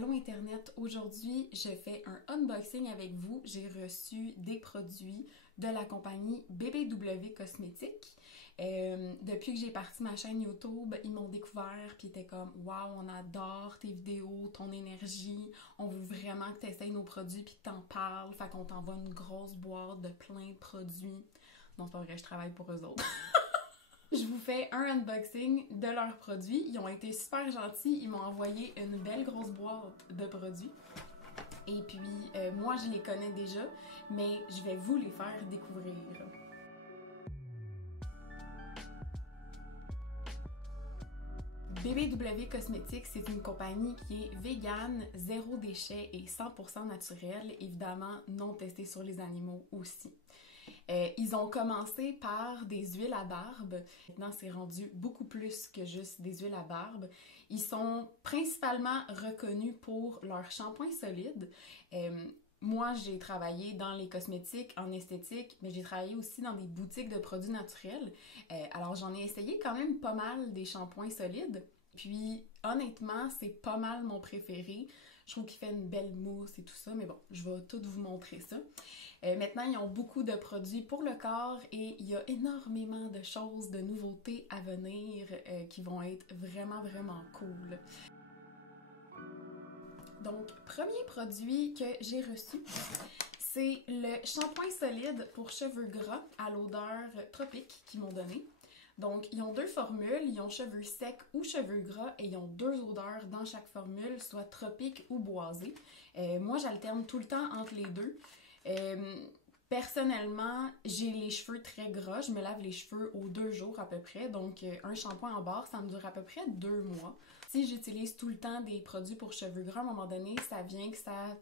Allô Internet, aujourd'hui je fais un unboxing avec vous. J'ai reçu des produits de la compagnie BBW Cosmétiques. Depuis que j'ai parti ma chaîne YouTube, ils m'ont découvert puis ils étaient comme « Wow, on adore tes vidéos, ton énergie, on veut vraiment que tu essayes nos produits puis que t'en parles. » Fait qu'on t'envoie une grosse boîte de plein de produits. Non, c'est pas vrai, je travaille pour eux autres. Je vous fais un unboxing de leurs produits. Ils ont été super gentils. Ils m'ont envoyé une belle grosse boîte de produits. Et puis, moi, je les connais déjà, mais je vais vous les faire découvrir. BBW Cosmétiques, c'est une compagnie qui est végane, zéro déchet et 100% naturelle, évidemment non testée sur les animaux aussi. Ils ont commencé par des huiles à barbe. Maintenant, c'est rendu beaucoup plus que juste des huiles à barbe. Ils sont principalement reconnus pour leur shampoing solide. Moi, j'ai travaillé dans les cosmétiques, en esthétique, mais j'ai travaillé aussi dans des boutiques de produits naturels. Alors, j'en ai essayé quand même pas mal des shampoings solides. Puis, honnêtement, c'est pas mal mon préféré. Je trouve qu'il fait une belle mousse et tout ça, mais bon, je vais tout vous montrer ça. Maintenant, ils ont beaucoup de produits pour le corps et il y a énormément de choses, de nouveautés à venir qui vont être vraiment, vraiment cool. Donc, premier produit que j'ai reçu, c'est le shampoing solide pour cheveux gras à l'odeur tropique qu'ils m'ont donné. Donc, ils ont deux formules, ils ont cheveux secs ou cheveux gras et ils ont deux odeurs dans chaque formule, soit tropique ou boisé. Moi, j'alterne tout le temps entre les deux. Personnellement, j'ai les cheveux très gras, je me lave les cheveux aux 2 jours à peu près, donc un shampoing en barre, ça me dure à peu près 2 mois. Si j'utilise tout le temps des produits pour cheveux gras, à un moment donné, ça vient que ça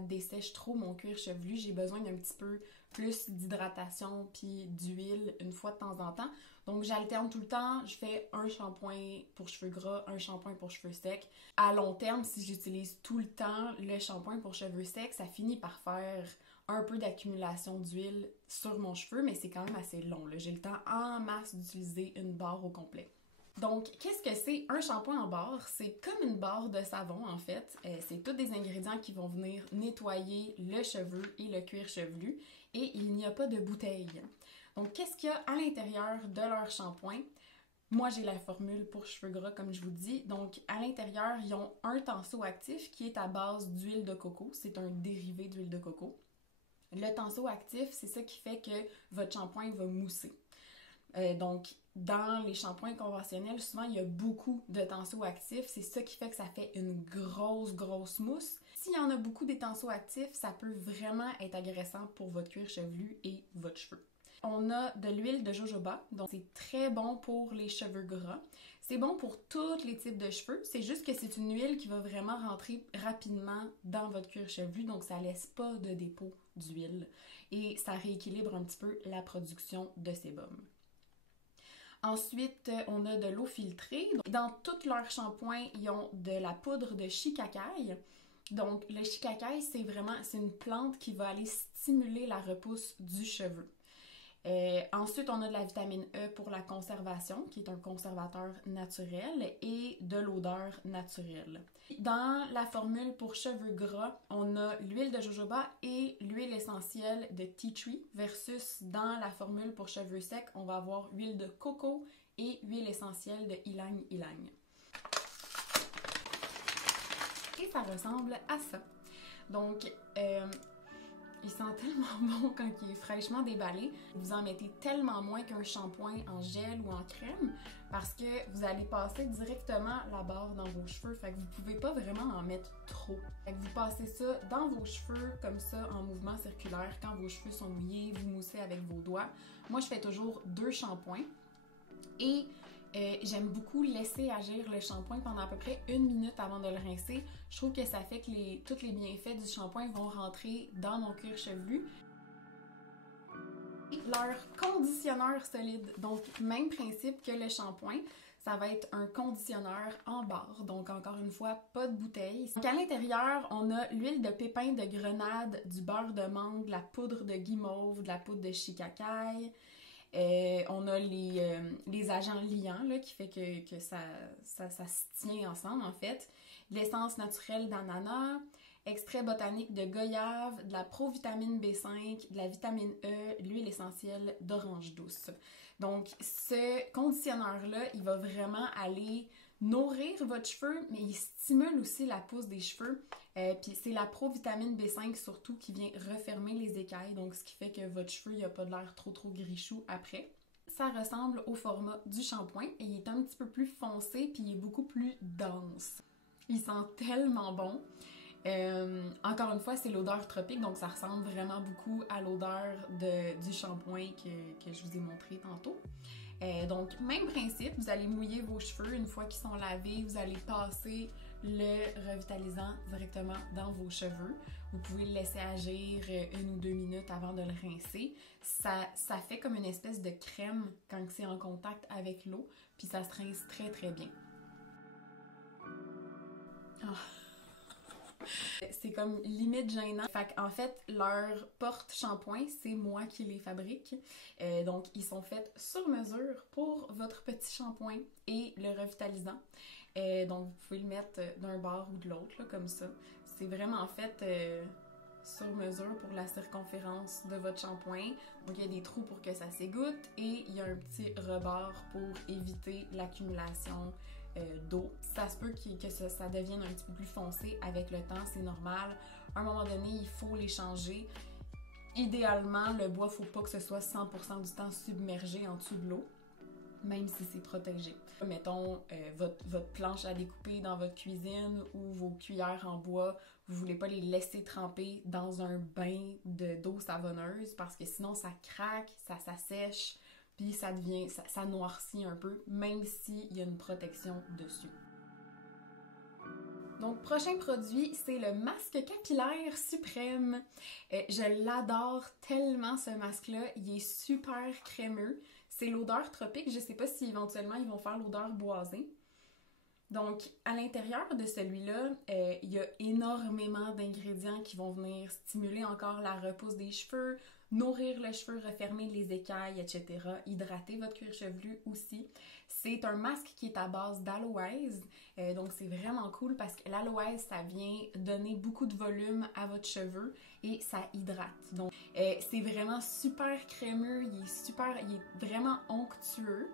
dessèche trop mon cuir chevelu. J'ai besoin d'un petit peu plus d'hydratation puis d'huile une fois de temps en temps. Donc j'alterne tout le temps, je fais un shampoing pour cheveux gras, un shampoing pour cheveux secs. À long terme, si j'utilise tout le temps le shampoing pour cheveux secs, ça finit par faire un peu d'accumulation d'huile sur mon cheveu, mais c'est quand même assez long. J'ai le temps en masse d'utiliser une barre au complet. Donc, qu'est-ce que c'est un shampoing en barre? C'est comme une barre de savon, en fait. C'est tous des ingrédients qui vont venir nettoyer le cheveu et le cuir chevelu. Et il n'y a pas de bouteille. Donc, qu'est-ce qu'il y a à l'intérieur de leur shampoing? Moi, j'ai la formule pour cheveux gras, comme je vous dis. Donc, à l'intérieur, ils ont un tensioactif qui est à base d'huile de coco. C'est un dérivé d'huile de coco. Le tensioactif, c'est ça qui fait que votre shampoing va mousser. Donc, dans les shampoings conventionnels, souvent, il y a beaucoup de tensioactifs. C'est ça qui fait que ça fait une grosse mousse. S'il y en a beaucoup des tensioactifs, ça peut vraiment être agressant pour votre cuir chevelu et votre cheveu. On a de l'huile de jojoba, donc c'est très bon pour les cheveux gras. C'est bon pour tous les types de cheveux, c'est juste que c'est une huile qui va vraiment rentrer rapidement dans votre cuir chevelu, donc ça laisse pas de dépôt d'huile et ça rééquilibre un petit peu la production de sébum. Ensuite, on a de l'eau filtrée. Dans tous leurs shampoings, ils ont de la poudre de shikakai. Donc, le shikakai, c'est une plante qui va aller stimuler la repousse du cheveu. Ensuite, on a de la vitamine E pour la conservation, qui est un conservateur naturel, et de l'odeur naturelle. Dans la formule pour cheveux gras, on a l'huile de jojoba et l'huile essentielle de tea tree, versus dans la formule pour cheveux secs, on va avoir huile de coco et huile essentielle de ylang ylang. Et ça ressemble à ça. Donc, il sent tellement bon quand il est fraîchement déballé. Vous en mettez tellement moins qu'un shampoing en gel ou en crème parce que vous allez passer directement la barre dans vos cheveux. Fait que vous pouvez pas vraiment en mettre trop. Fait que vous passez ça dans vos cheveux comme ça en mouvement circulaire. Quand vos cheveux sont mouillés, vous moussez avec vos doigts. Moi, je fais toujours 2 shampoings. Et j'aime beaucoup laisser agir le shampoing pendant à peu près 1 minute avant de le rincer. Je trouve que ça fait que tous les bienfaits du shampoing vont rentrer dans mon cuir chevelu. Leur conditionneur solide, donc même principe que le shampoing, ça va être un conditionneur en barre, donc encore une fois, pas de bouteille. Donc à l'intérieur, on a l'huile de pépins de grenade, du beurre de mangue, de la poudre de guimauve, de la poudre de shikakai. On a les agents liants là, qui fait que ça se tient ensemble en fait. de l'essence naturelle d'ananas, extrait botanique de goyave, de la provitamine B5, de la vitamine E, l'huile essentielle d'orange douce. Donc, ce conditionneur-là, il va vraiment aller nourrir votre cheveu, mais il stimule aussi la pousse des cheveux. Puis c'est la provitamine B5 surtout qui vient refermer les écailles, donc ce qui fait que votre cheveu, il n'a pas de l'air trop grichou après. Ça ressemble au format du shampoing et il est un petit peu plus foncé puis il est beaucoup plus dense. Il sent tellement bon. Encore une fois, c'est l'odeur tropique, donc ça ressemble vraiment beaucoup à l'odeur du shampoing que je vous ai montré tantôt. Donc, même principe, vous allez mouiller vos cheveux une fois qu'ils sont lavés, vous allez passer le revitalisant directement dans vos cheveux. Vous pouvez le laisser agir 1 ou 2 minutes avant de le rincer. Ça fait comme une espèce de crème quand c'est en contact avec l'eau, puis ça se rince très très bien. Oh. C'est comme limite gênant. Fait qu'en fait, leur porte-shampoing, c'est moi qui les fabrique. Donc, ils sont faits sur mesure pour votre petit shampoing et le revitalisant. Donc, vous pouvez le mettre d'un bord ou de l'autre, là, comme ça. C'est vraiment fait sur mesure pour la circonférence de votre shampoing. Donc, il y a des trous pour que ça s'égoutte et il y a un petit rebord pour éviter l'accumulation d'eau. Ça se peut que ça devienne un petit peu plus foncé avec le temps, c'est normal. À un moment donné, il faut les changer. Idéalement, le bois, il ne faut pas que ce soit 100% du temps submergé en dessous de l'eau, même si c'est protégé. Mettons, votre planche à découper dans votre cuisine ou vos cuillères en bois, vous ne voulez pas les laisser tremper dans un bain d'eau savonneuse parce que sinon ça craque, ça s'assèche, puis ça noircit un peu, même s'il y a une protection dessus. Donc, prochain produit, c'est le masque capillaire suprême. Je l'adore tellement, ce masque-là. Il est super crémeux. C'est l'odeur tropique. Je sais pas si éventuellement ils vont faire l'odeur boisée. Donc, à l'intérieur de celui-là, il y a énormément d'ingrédients qui vont venir stimuler encore la repousse des cheveux, nourrir le cheveu, refermer les écailles, etc. Hydrater votre cuir chevelu aussi. C'est un masque qui est à base d'aloès, donc c'est vraiment cool parce que l'aloès, ça vient donner beaucoup de volume à votre cheveu et ça hydrate. Donc, c'est vraiment super crémeux, il est vraiment onctueux.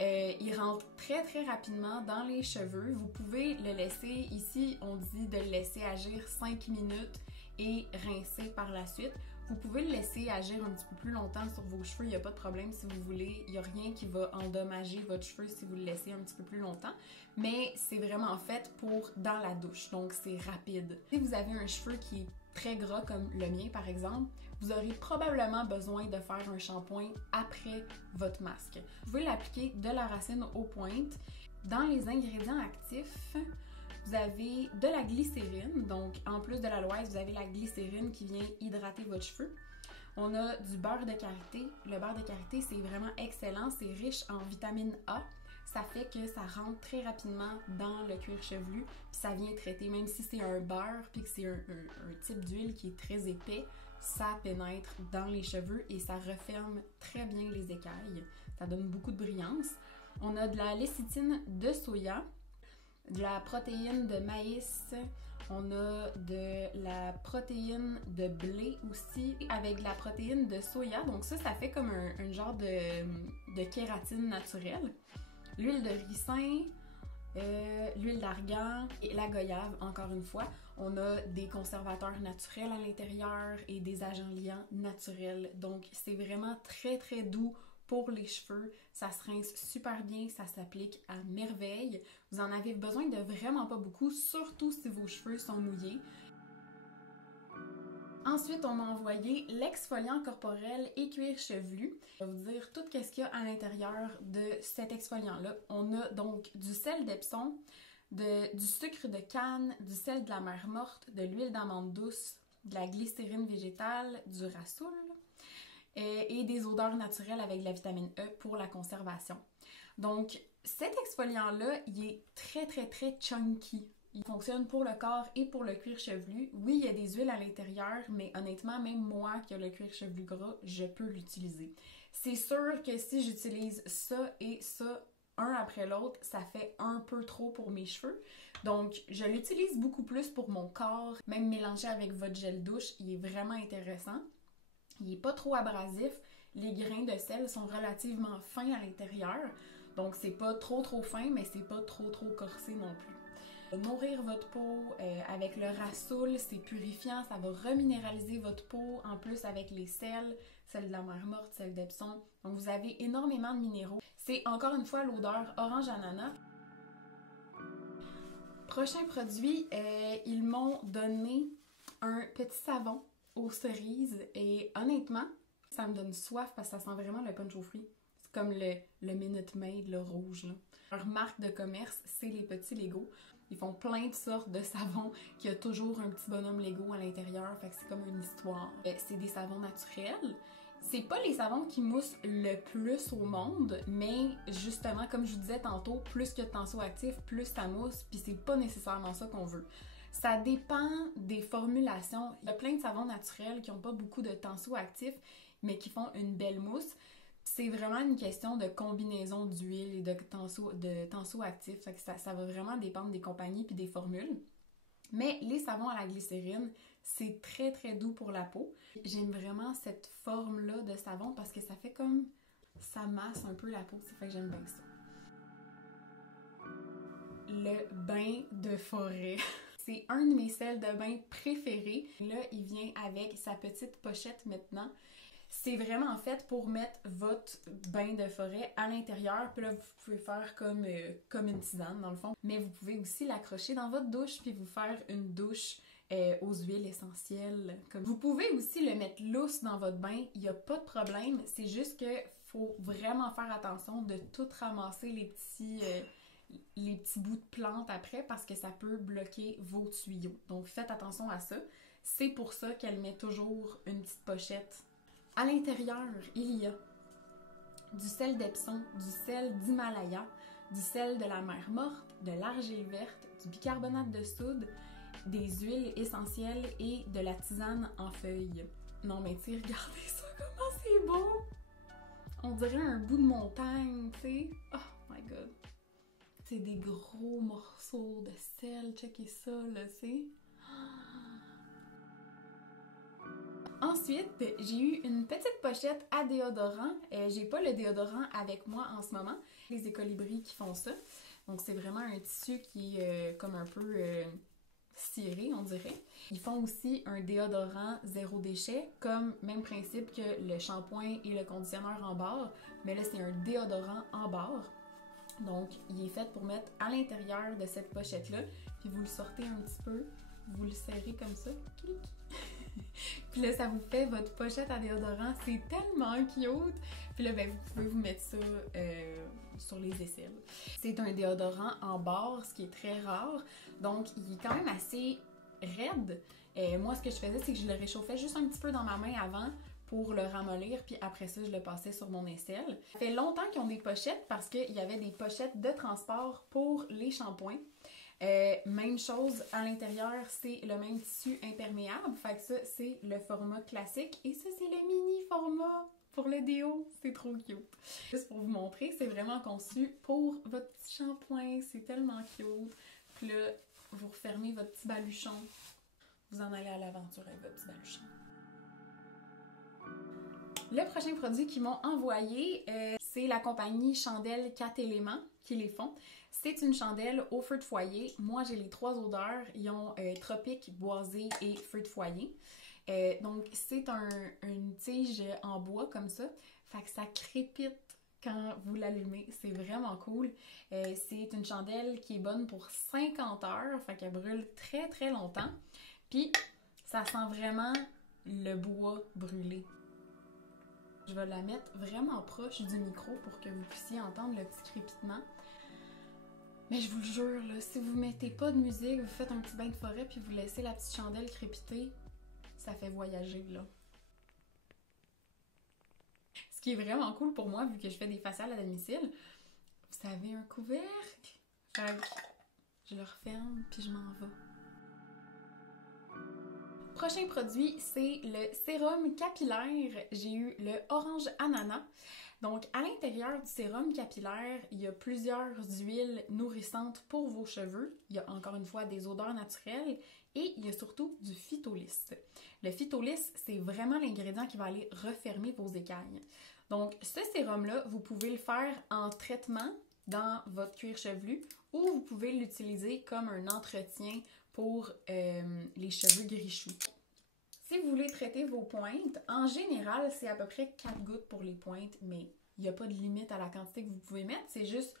Il rentre très très rapidement dans les cheveux. Vous pouvez le laisser, ici on dit de le laisser agir 5 minutes et rincer par la suite. Vous pouvez le laisser agir un petit peu plus longtemps sur vos cheveux, il n'y a pas de problème si vous voulez. Il n'y a rien qui va endommager votre cheveu si vous le laissez un petit peu plus longtemps. Mais c'est vraiment fait pour dans la douche, donc c'est rapide. Si vous avez un cheveu qui est très gras comme le mien par exemple, vous aurez probablement besoin de faire un shampoing après votre masque. Vous pouvez l'appliquer de la racine aux pointes. Dans les ingrédients actifs, vous avez de la glycérine, donc en plus de l'aloès, vous avez la glycérine qui vient hydrater votre cheveu. On a du beurre de karité. Le beurre de karité, c'est vraiment excellent, c'est riche en vitamine A. Ça fait que ça rentre très rapidement dans le cuir chevelu, puis ça vient traiter, même si c'est un beurre, puis que c'est un type d'huile qui est très épais, ça pénètre dans les cheveux et ça referme très bien les écailles. Ça donne beaucoup de brillance. On a de la lécithine de soya, de la protéine de maïs, on a de la protéine de blé aussi, avec de la protéine de soya. Donc ça fait comme un genre de kératine naturelle. L'huile de ricin, l'huile d'argan et la goyave, encore une fois. On a des conservateurs naturels à l'intérieur et des agents liants naturels. Donc c'est vraiment très très doux pour les cheveux, ça se rince super bien, ça s'applique à merveille. Vous en avez besoin de vraiment pas beaucoup, surtout si vos cheveux sont mouillés. Ensuite, on m'a envoyé l'exfoliant corporel et cuir chevelu. Je vais vous dire tout ce qu'il y a à l'intérieur de cet exfoliant-là. On a donc du sel d'Epsom, du sucre de canne, du sel de la mer morte, de l'huile d'amande douce, de la glycérine végétale, du rassoul, et des odeurs naturelles avec de la vitamine E pour la conservation. Donc, cet exfoliant-là, il est très, très, très chunky. Il fonctionne pour le corps et pour le cuir chevelu. Oui, il y a des huiles à l'intérieur, mais honnêtement, même moi qui ai le cuir chevelu gras, je peux l'utiliser. C'est sûr que si j'utilise ça et ça un après l'autre, ça fait un peu trop pour mes cheveux. Donc, je l'utilise beaucoup plus pour mon corps. Même mélangé avec votre gel douche, il est vraiment intéressant. Il n'est pas trop abrasif. Les grains de sel sont relativement fins à l'intérieur. Donc, c'est pas trop fin, mais c'est pas trop corsé non plus. Nourrir votre peau avec le Rassoul, c'est purifiant, ça va reminéraliser votre peau, en plus avec les sels de la mer morte, celle d'Epsom. Donc vous avez énormément de minéraux. C'est encore une fois l'odeur orange ananas. Prochain produit, ils m'ont donné un petit savon aux cerises et honnêtement, ça me donne soif parce que ça sent vraiment le punch aux fruits. C'est comme le Minute Maid, le rouge. Là. Leur marque de commerce, c'est les petits Lego. Ils font plein de sortes de savons qui a toujours un petit bonhomme Lego à l'intérieur, fait que c'est comme une histoire. C'est des savons naturels. C'est pas les savons qui moussent le plus au monde, mais justement, comme je vous disais tantôt, plus que de tensioactif, plus ça mousse, puis c'est pas nécessairement ça qu'on veut. Ça dépend des formulations. Il y a plein de savons naturels qui n'ont pas beaucoup de tensioactifs, mais qui font une belle mousse. C'est vraiment une question de combinaison d'huile et de tensioactifs. Ça va vraiment dépendre des compagnies puis des formules. Mais les savons à la glycérine, c'est très doux pour la peau. J'aime vraiment cette forme-là de savon parce que ça fait comme... ça masse un peu la peau, ça fait que j'aime bien ça. Le bain de forêt. C'est un de mes sels de bain préférés. Là, il vient avec sa petite pochette maintenant. C'est vraiment en fait pour mettre votre bain de forêt à l'intérieur. Puis là, vous pouvez faire comme une tisane dans le fond. Mais vous pouvez aussi l'accrocher dans votre douche puis vous faire une douche aux huiles essentielles. Vous pouvez aussi le mettre lousse dans votre bain. Il n'y a pas de problème. C'est juste que faut vraiment faire attention de tout ramasser les petits bouts de plantes après parce que ça peut bloquer vos tuyaux. Donc faites attention à ça. C'est pour ça qu'elle met toujours une petite pochette. À l'intérieur, il y a du sel d'Epsom, du sel d'Himalaya, du sel de la mer morte, de l'argile verte, du bicarbonate de soude, des huiles essentielles et de la tisane en feuilles. Non mais tu sais, regardez ça, comment c'est beau! On dirait un bout de montagne, tu sais. Oh my god! C'est des gros morceaux de sel, checkez ça, là, tu sais. Ensuite, j'ai eu une petite pochette à déodorant. J'ai pas le déodorant avec moi en ce moment. Les écolibris qui font ça. Donc c'est vraiment un tissu qui est comme un peu ciré, on dirait. Ils font aussi un déodorant zéro déchet, comme même principe que le shampoing et le conditionneur en barre. Mais là, c'est un déodorant en barre. Donc, il est fait pour mettre à l'intérieur de cette pochette-là. Puis vous le sortez un petit peu, vous le serrez comme ça. Clic! Puis là, ça vous fait votre pochette à déodorant. C'est tellement cute! Puis là, ben, vous pouvez vous mettre ça sur les aisselles. C'est un déodorant en barre, ce qui est très rare. Donc, il est quand même assez raide. Moi, ce que je faisais, c'est que je le réchauffais juste un petit peu dans ma main avant pour le ramollir, puis après ça, je le passais sur mon aisselle. Ça fait longtemps qu'ils ont des pochettes parce qu'il y avait des pochettes de transport pour les shampoings. Même chose, à l'intérieur, c'est le même tissu imperméable. Fait que ça, c'est le format classique. Et ça, c'est le mini format pour le déo. C'est trop cute. Juste pour vous montrer, c'est vraiment conçu pour votre petit shampoing. C'est tellement cute. Puis là, vous refermez votre petit baluchon. Vous en allez à l'aventure avec votre petit baluchon. Le prochain produit qu'ils m'ont envoyé, c'est la compagnie Chandelle 4 éléments qui les font. C'est une chandelle au feu de foyer. Moi, j'ai les 3 odeurs. Ils ont tropique, boisé et feu de foyer. Donc, c'est une tige en bois comme ça. Fait que ça crépite quand vous l'allumez. C'est vraiment cool. C'est une chandelle qui est bonne pour 50 heures. Fait qu'elle brûle très longtemps. Puis, ça sent vraiment le bois brûlé. Je vais la mettre vraiment proche du micro pour que vous puissiez entendre le petit crépitement. Mais je vous le jure, là, si vous mettez pas de musique, vous faites un petit bain de forêt puis vous laissez la petite chandelle crépiter, ça fait voyager, là. Ce qui est vraiment cool pour moi, vu que je fais des faciales à domicile, vous avez un couvercle. Fait que je le referme puis je m'en vais. Prochain produit, c'est le sérum capillaire. J'ai eu le orange ananas. Donc, à l'intérieur du sérum capillaire, il y a plusieurs huiles nourrissantes pour vos cheveux. Il y a encore une fois des odeurs naturelles et il y a surtout du phytolis. Le phytolis, c'est vraiment l'ingrédient qui va aller refermer vos écailles. Donc, ce sérum-là, vous pouvez le faire en traitement dans votre cuir chevelu ou vous pouvez l'utiliser comme un entretien pour les cheveux gris-choux. Si vous voulez traiter vos pointes, en général, c'est à peu près 4 gouttes pour les pointes, mais il n'y a pas de limite à la quantité que vous pouvez mettre. C'est juste,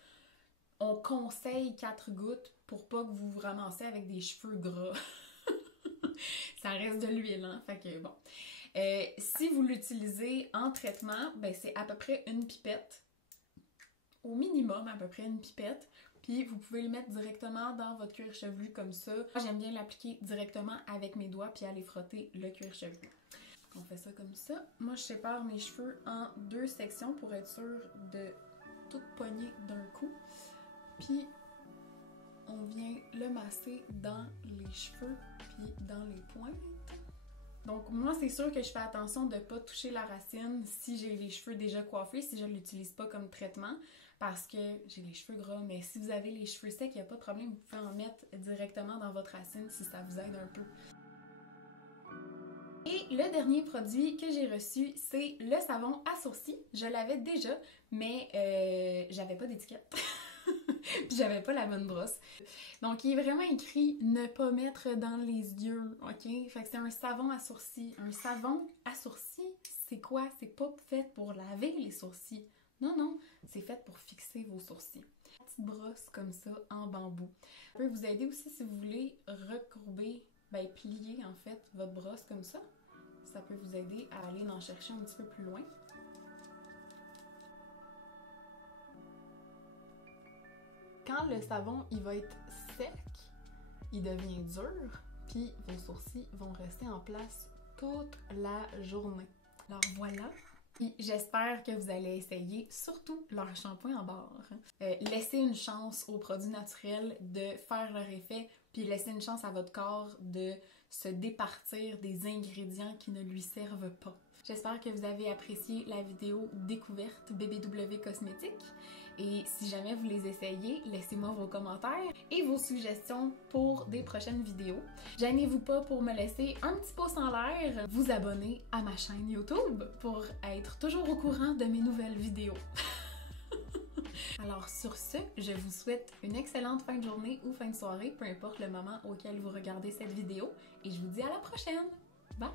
on conseille 4 gouttes pour pas que vous vous ramassez avec des cheveux gras. Ça reste de l'huile, hein? Fait que bon. Si vous l'utilisez en traitement, ben c'est à peu près une pipette. Au minimum, à peu près une pipette. Puis vous pouvez le mettre directement dans votre cuir chevelu comme ça. Moi, j'aime bien l'appliquer directement avec mes doigts puis aller frotter le cuir chevelu. On fait ça comme ça. Moi, je sépare mes cheveux en 2 sections pour être sûre de tout pogner d'un coup. Puis on vient le masser dans les cheveux puis dans les pointes. Donc moi, c'est sûr que je fais attention de ne pas toucher la racine si j'ai les cheveux déjà coiffés, si je ne l'utilise pas comme traitement, parce que j'ai les cheveux gras. Mais si vous avez les cheveux secs, il n'y a pas de problème, vous pouvez en mettre directement dans votre racine si ça vous aide un peu. Et le dernier produit que j'ai reçu, c'est le savon à sourcils. Je l'avais déjà, mais j'avais pas d'étiquette. Puis j'avais pas la bonne brosse. Donc il est vraiment écrit ne pas mettre dans les yeux, ok? Fait que c'est un savon à sourcils. Un savon à sourcils, c'est quoi? C'est pas fait pour laver les sourcils. Non, non, c'est fait pour fixer vos sourcils. Une petite brosse comme ça en bambou. Ça peut vous aider aussi si vous voulez recourber, ben plier en fait votre brosse comme ça. Ça peut vous aider à aller en chercher un petit peu plus loin. Quand le savon il va être sec, il devient dur, puis vos sourcils vont rester en place toute la journée. Alors voilà. Puis j'espère que vous allez essayer surtout leur shampoing en barre. Laissez une chance aux produits naturels de faire leur effet, puis laissez une chance à votre corps de se départir des ingrédients qui ne lui servent pas. J'espère que vous avez apprécié la vidéo découverte BBW Cosmétiques. Et si jamais vous les essayez, laissez-moi vos commentaires et vos suggestions pour des prochaines vidéos. Gênez-vous pas pour me laisser un petit pouce en l'air, vous abonner à ma chaîne YouTube pour être toujours au courant de mes nouvelles vidéos. Alors sur ce, je vous souhaite une excellente fin de journée ou fin de soirée, peu importe le moment auquel vous regardez cette vidéo, et je vous dis à la prochaine! Bye!